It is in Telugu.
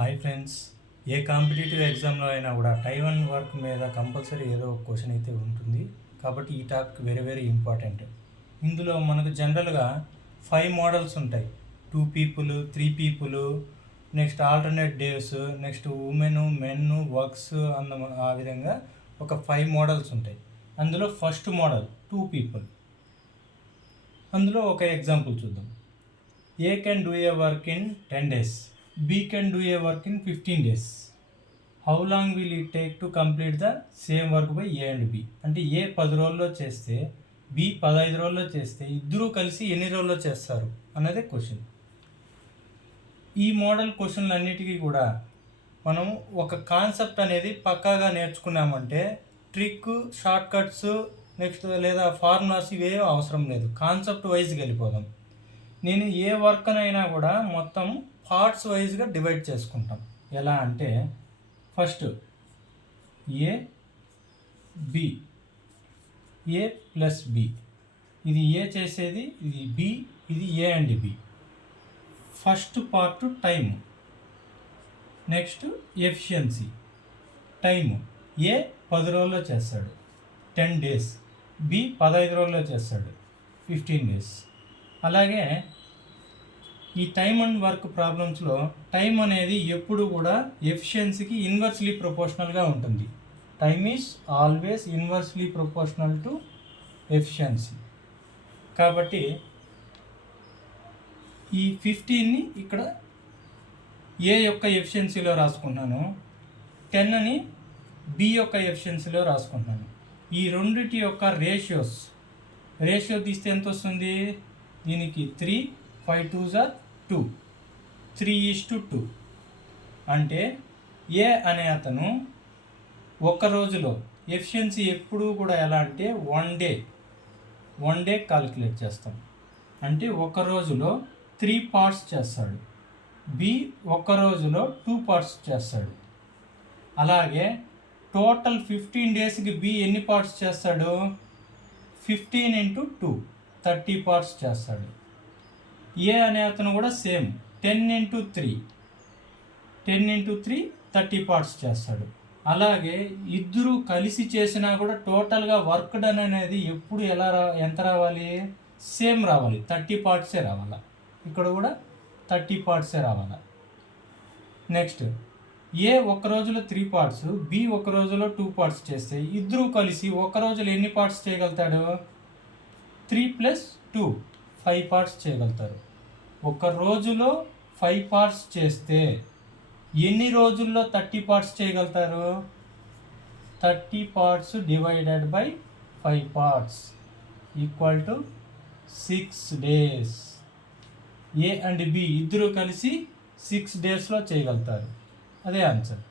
హాయ్ ఫ్రెండ్స్, ఏ కాంపిటేటివ్ ఎగ్జామ్లో అయినా కూడా టైమ్ అండ్ వర్క్ మీద కంపల్సరీ ఏదో ఒక క్వశ్చన్ అయితే ఉంటుంది. కాబట్టి ఈ టాపిక్ వెరీ వెరీ ఇంపార్టెంట్. ఇందులో మనకు జనరల్గా 5 మోడల్స్ ఉంటాయి. 2 people, 3 people, next alternate days, next women, men, works ఆ విధంగా ఒక 5 మోడల్స్ ఉంటాయి. అందులో ఫస్ట్ మోడల్ 2 పీపుల్. అందులో ఒక ఎగ్జాంపుల్ చూద్దాం. ఏ can do a work in 10 days. B can do a work in 15 days. How long will it take to complete the same work by A and B? అంటే ఏ 10 రోజుల్లో చేస్తే బి 15 రోజుల్లో చేస్తే ఇద్దరూ కలిసి ఎన్ని రోజుల్లో చేస్తారు అన్నదే క్వశ్చన్. ఈ మోడల్ క్వశ్చన్లు అన్నిటికీ కూడా మనం ఒక కాన్సెప్ట్ అనేది పక్కాగా నేర్చుకున్నామంటే ట్రిక్, షార్ట్ కట్స్, నెక్స్ట్ లేదా ఫార్ములాస్ ఇవే అవసరం లేదు. కాన్సెప్ట్ వైజ్గా వెళ్ళిపోదాం. నేను ఏ వర్క్నైనా కూడా మొత్తం పార్ట్స్ వైజ్గా డివైడ్ చేసుకుంటాం. ఎలా అంటే first A B, A plus B, ఇది ఏ చేసేది, ఇది బి, ఇది A and B. First part time, next efficiency. Time A 10 రోజుల్లో చేస్తాడు 10 days, బి 15 రోజుల్లో చేస్తాడు 15 days. అలాగే ఈ టైమ్ అండ్ వర్క్ ప్రాబ్లమ్స్లో టైం అనేది ఎప్పుడు కూడా ఎఫిషియన్సీకి ఇన్వర్స్లీ ప్రపోర్షనల్గా ఉంటుంది. Time is always inversely proportional to efficiency. కాబట్టి ఈ 15ని ఇక్కడ ఏ యొక్క ఎఫిషియన్సీలో రాసుకుంటున్నాను, 10ని బి యొక్క ఎఫిషియన్సీలో రాసుకుంటున్నాను. ఈ రెండిటి యొక్క రేషియో తీస్తే ఎంత వస్తుంది? దీనికి 3, 5 2s are 2, 3:2. అంటే ఏ అనే అతను ఒక రోజులో ఎఫిషియన్సీ ఎప్పుడూ కూడా ఎలా అంటే వన్ డే కాలిక్యులేట్ చేస్తాం. అంటే ఒక రోజులో 3 parts చేస్తాడు. బి ఒక రోజులో 2 parts చేస్తాడు. అలాగే టోటల్ 15 daysకి బి ఎన్ని పార్ట్స్ చేస్తాడు? 15 × 2 30 parts చేస్తాడు. ఏ అనే అతను కూడా సేమ్ 10 × 3 30 parts చేస్తాడు. అలాగే ఇద్దరు కలిసి చేసినా కూడా టోటల్గా వర్క్ డన్ అనేది ఎప్పుడు ఎంత రావాలి? సేమ్ రావాలి, 30 parts రావాలా. ఇక్కడ కూడా 30 parts రావాలా. నెక్స్ట్ ఏ ఒక రోజులో 3 parts, బి ఒక రోజులో 2 parts చేస్తే ఇద్దరు కలిసి ఒక రోజులో ఎన్ని పార్ట్స్ చేయగలుగుతాడు? 3 + 2 5 parts చేయగలుగుతారు. ఒక రోజులో 5 parts చేస్తే ఎన్ని రోజుల్లో 30 parts చేయగలుగుతారు? 30 parts divided by 5 parts equal to 6 days. A and B ఇద్దరు కలిసి 6 daysలో చేయగలుగుతారు. అదే ఆన్సర్.